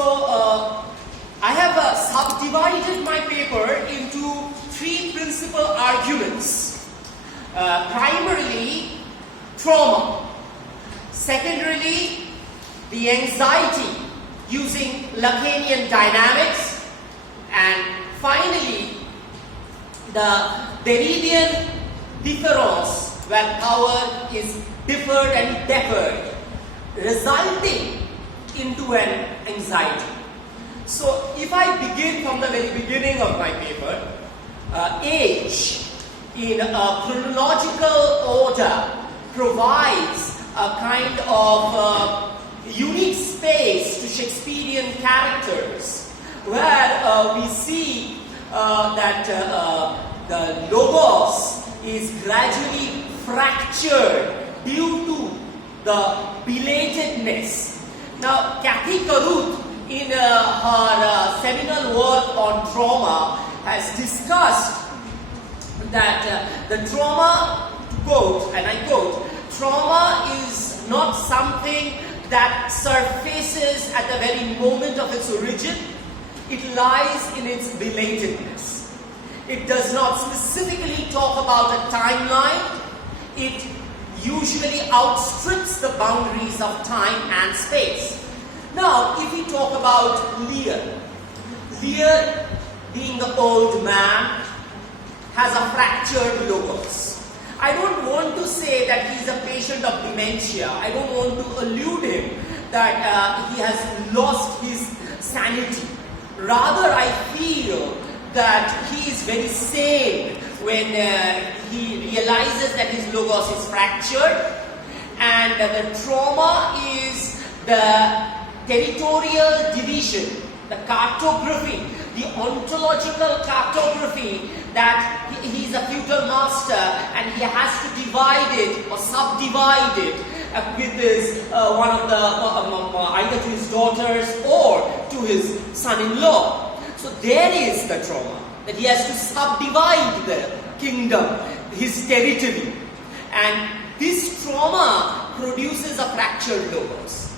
I have subdivided my paper into three principal arguments. Primarily, trauma. Secondarily, the anxiety using Lacanian dynamics. And finally, the Derridian difference, where power is differed and deferred, resulting into an anxiety. So, if I begin from the very beginning of my paper, age in a chronological order provides a kind of unique space to Shakespearean characters, where we see that the logos is gradually fractured due to the belatedness. Now, Cathy Caruth, in her seminal work on trauma, has discussed that the trauma, quote, and I quote, trauma is not something that surfaces at the very moment of its origin. It lies in its belatedness. It does not specifically talk about a timeline. It usually outstrips the boundaries of time and space. Now, if we talk about Lear, Lear, being the old man, has a fractured logos. I don't want to say that he is a patient of dementia. I don't want to allude him that he has lost his sanity. Rather, I feel that he is very sane when he realizes that his logos is fractured, and the trauma is the territorial division, the cartography, the ontological cartography, that he is a feudal master and he has to divide it or subdivide it with his one of the either to his daughters or to his son-in-law. So there is the trauma, that he has to subdivide the kingdom, his territory, and this trauma produces a fractured logos.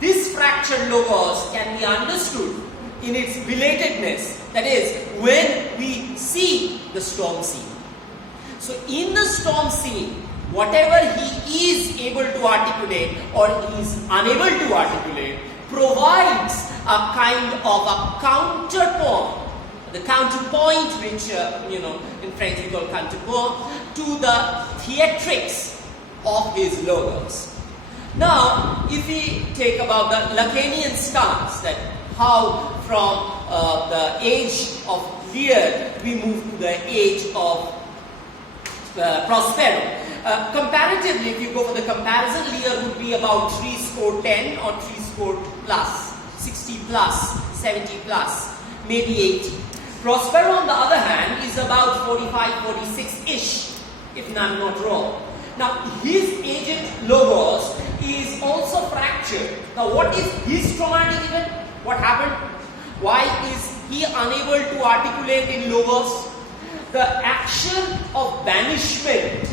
This fractured logos can be understood in its belatedness, that is, when we see the storm scene. So in the storm scene, whatever he is able to articulate or he is unable to articulate provides a kind of a counterpoint, the counterpoint which, in French we call counterpoint, to the theatrics of his logos. Now, if we take about the Lacanian stance, that how from the age of Lear we move to the age of Prospero. Comparatively, if you go for the comparison, Lear would be about 3-10 or 3 plus, 60 plus, 70 plus, maybe 80. Prospero, on the other hand, is about 45, 46-ish, if I'm not wrong. Now, his aged logos is also fractured. Now, what is his traumatic event? What happened? Why is he unable to articulate in logos? The action of banishment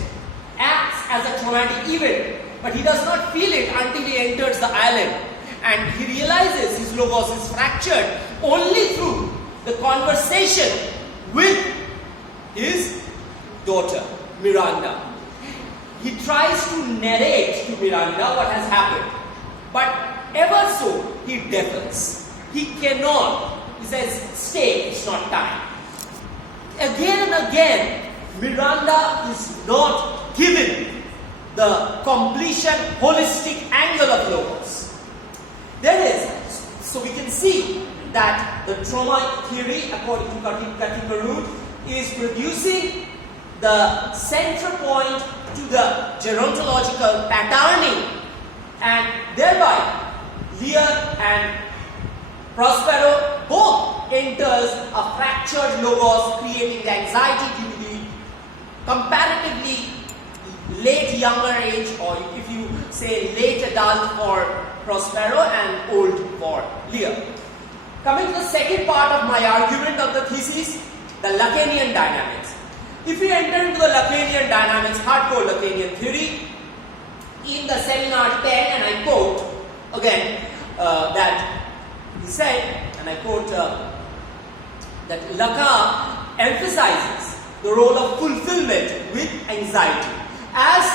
acts as a traumatic event, but he does not feel it until he enters the island. And he realizes his logos is fractured only through the conversation with his daughter, Miranda. He tries to narrate to Miranda what has happened, but ever so he deafens. He cannot. He says, stay, it's not time. Again and again, Miranda is not given the completion, holistic angle of logos. There is, so we can see that the trauma theory, according to Cathy Caruth, is producing the center point to the gerontological patterning, and thereby Lear and Prospero both enters a fractured logos, creating the anxiety due to the comparatively late younger age, or if you say late adult for Prospero and old for Lear. Coming to the second part of my argument of the thesis, the Lacanian dynamics. If we enter into the Lacanian dynamics, hardcore Lacanian theory, in the seminar 10, and I quote again, that that Lacan emphasizes the role of fulfillment with anxiety, as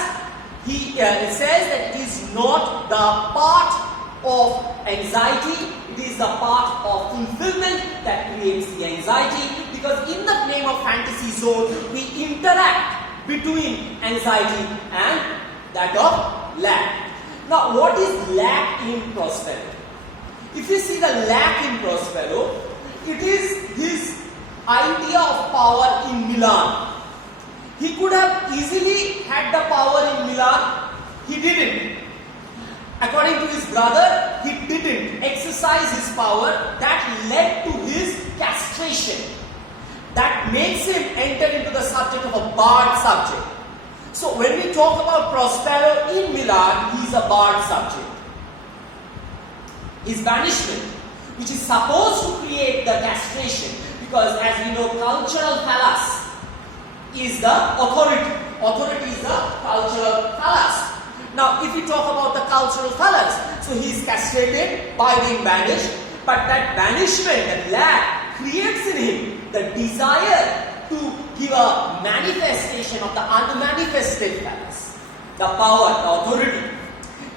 he says that it is not the part of anxiety, it is the part of fulfillment that creates the anxiety, because in the name of fantasy zone we interact between anxiety and that of lack. Now, what is lack in Prospero? If you see the lack in Prospero, it is his idea of power in Milan. He could have easily had the power in Milan, he didn't. According to his brother, he didn't exercise his power. That led to his castration. That makes him enter into the subject of a barred subject. So when we talk about Prospero in Milan, he is a barred subject. His banishment, which is supposed to create the castration, because as we know, cultural phallus is the authority. Authority is the cultural phallus. Now, if we talk about the cultural phallus, so he is castrated by being banished, but that banishment, that lack, creates in him the desire to give a manifestation of the unmanifested phallus, the power, the authority.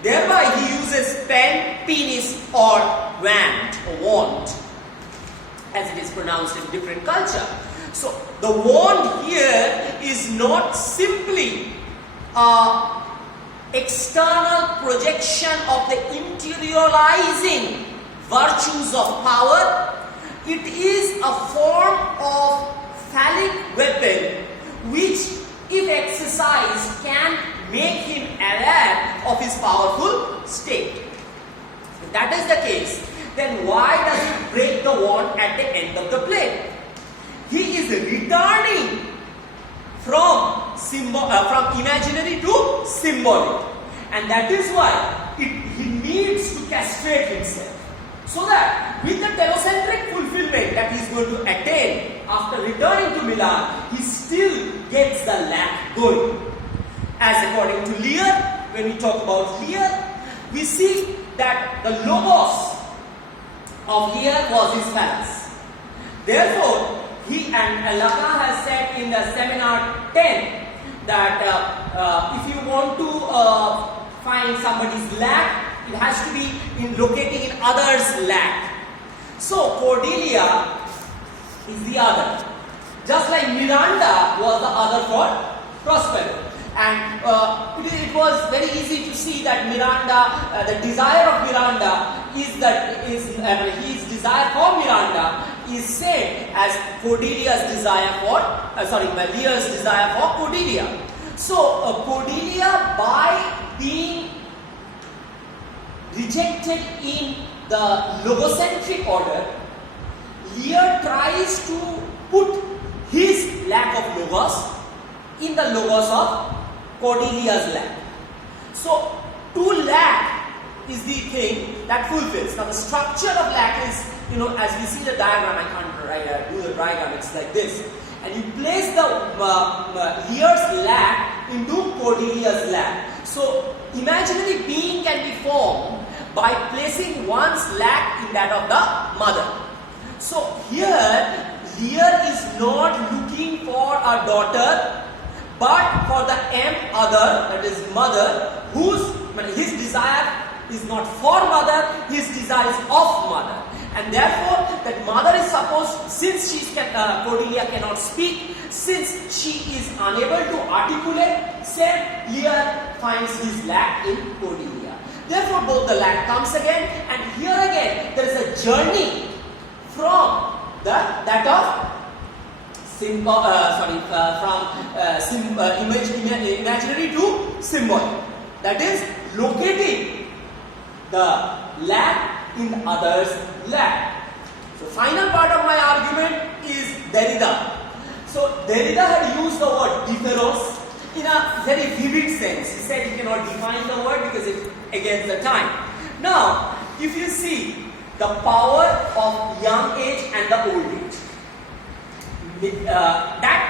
Thereby, he uses pen, penis, or wand, as it is pronounced in different culture. So, the wand here is not simply external projection of the interiorizing virtues of power. It is a form of phallic weapon which, if exercised, can make him aware of his powerful state. If that is the case, then why does he break the wand at the end of the play? He is returning from imaginary to symbolic, and that is why he needs to castrate himself, so that with the telocentric fulfillment that he is going to attain after returning to Milan, he still gets the lack going. As according to Lear, when we talk about Lear, we see that the logos of Lear was his phallus. Therefore, he and Lacan has said in the seminar 10 that if you want to find somebody's lack, it has to be locating in others' lack. So Cordelia is the other, just like Miranda was the other for Prospero. And it was very easy to see that Miranda, the desire of Miranda his desire for Miranda is same as Cordelia's desire for, Lear's desire for Cordelia. So Cordelia, by being rejected in the logocentric order, Lear tries to put his lack of logos in the logos of Cordelia's lack. So, to lack is the thing that fulfills. Now, the structure of lack is, as we see the diagram, I can't do the diagram, it's like this. And you place the Lear's lack into Cordelia's lack. So, imaginary being can be formed by placing one's lack in that of the mother. So, here, Lear is not looking for a daughter, but for the other, that is mother, his desire is not for mother, his desire is of mother. And therefore, that mother is supposed, since Cordelia cannot speak, since she is unable to articulate, said Lear finds his lack in Cordelia. Therefore, both the lack comes again, and here again, there is a journey from that of imaginary to symbolic. That is locating the lack in the other's lack. So final part of my argument is Derrida. So Derrida had used the word difference in a very vivid sense. He said he cannot define the word because it's against the time. Now, if you see the power of young age and the old age, that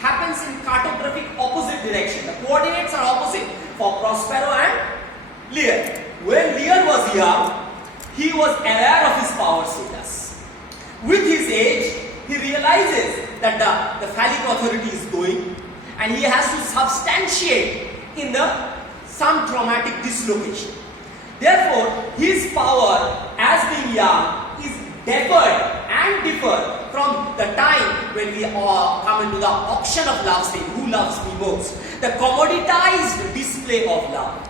happens in cartographic opposite direction. The coordinates are opposite for Prospero and Lear. When Lear was young, he was aware of his power status. With his age, he realizes that the phallic authority is going, and he has to substantiate in some traumatic dislocation. Therefore, his power as being young is deferred and differed from the time when we come into the auction of love, saying who loves me most, the commoditized display of love.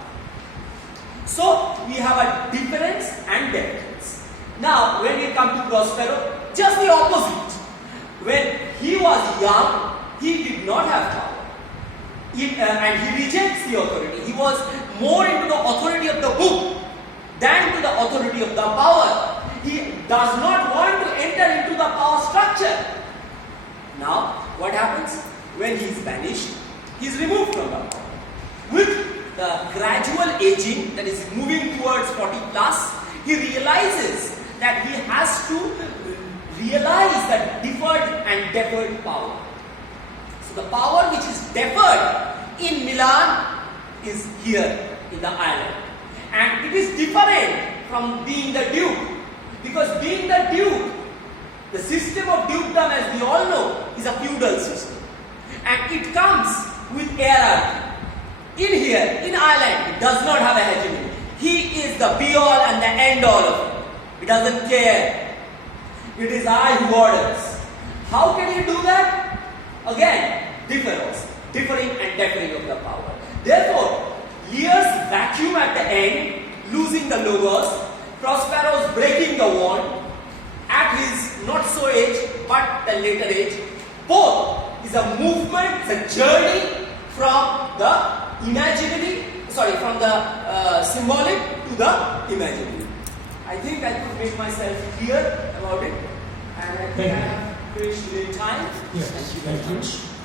So we have a difference and difference. Now when we come to Prospero, just the opposite. When he was young, he did not have power. And he rejects the authority. He was more into the authority of the book than to the authority of the power. He does not want to enter into the power structure. Now, what happens? When he is banished, he is removed from the power. With the gradual aging, that is moving towards 40 plus, he realizes that he has to realize that deferred and deferred power. So the power which is deferred in Milan is here in the island. And it is different from being the duke. Because being the duke, the system of dukedom, as we all know, is a feudal system. And it comes with hierarchy. In here, in Ireland, it does not have a hegemony. He is the be-all and the end-all of it. He doesn't care. It is I who orders. How can he do that? Again, differing and deferring of the power. Therefore, Lear's vacuum at the end, losing the logos, Prospero's breaking the wand, at his not so age, but the later age, both is a movement, it's a journey from the from the symbolic to the imaginary. I think I could make myself clear about it, and I think I have finished within time. Yes, Thank you very much.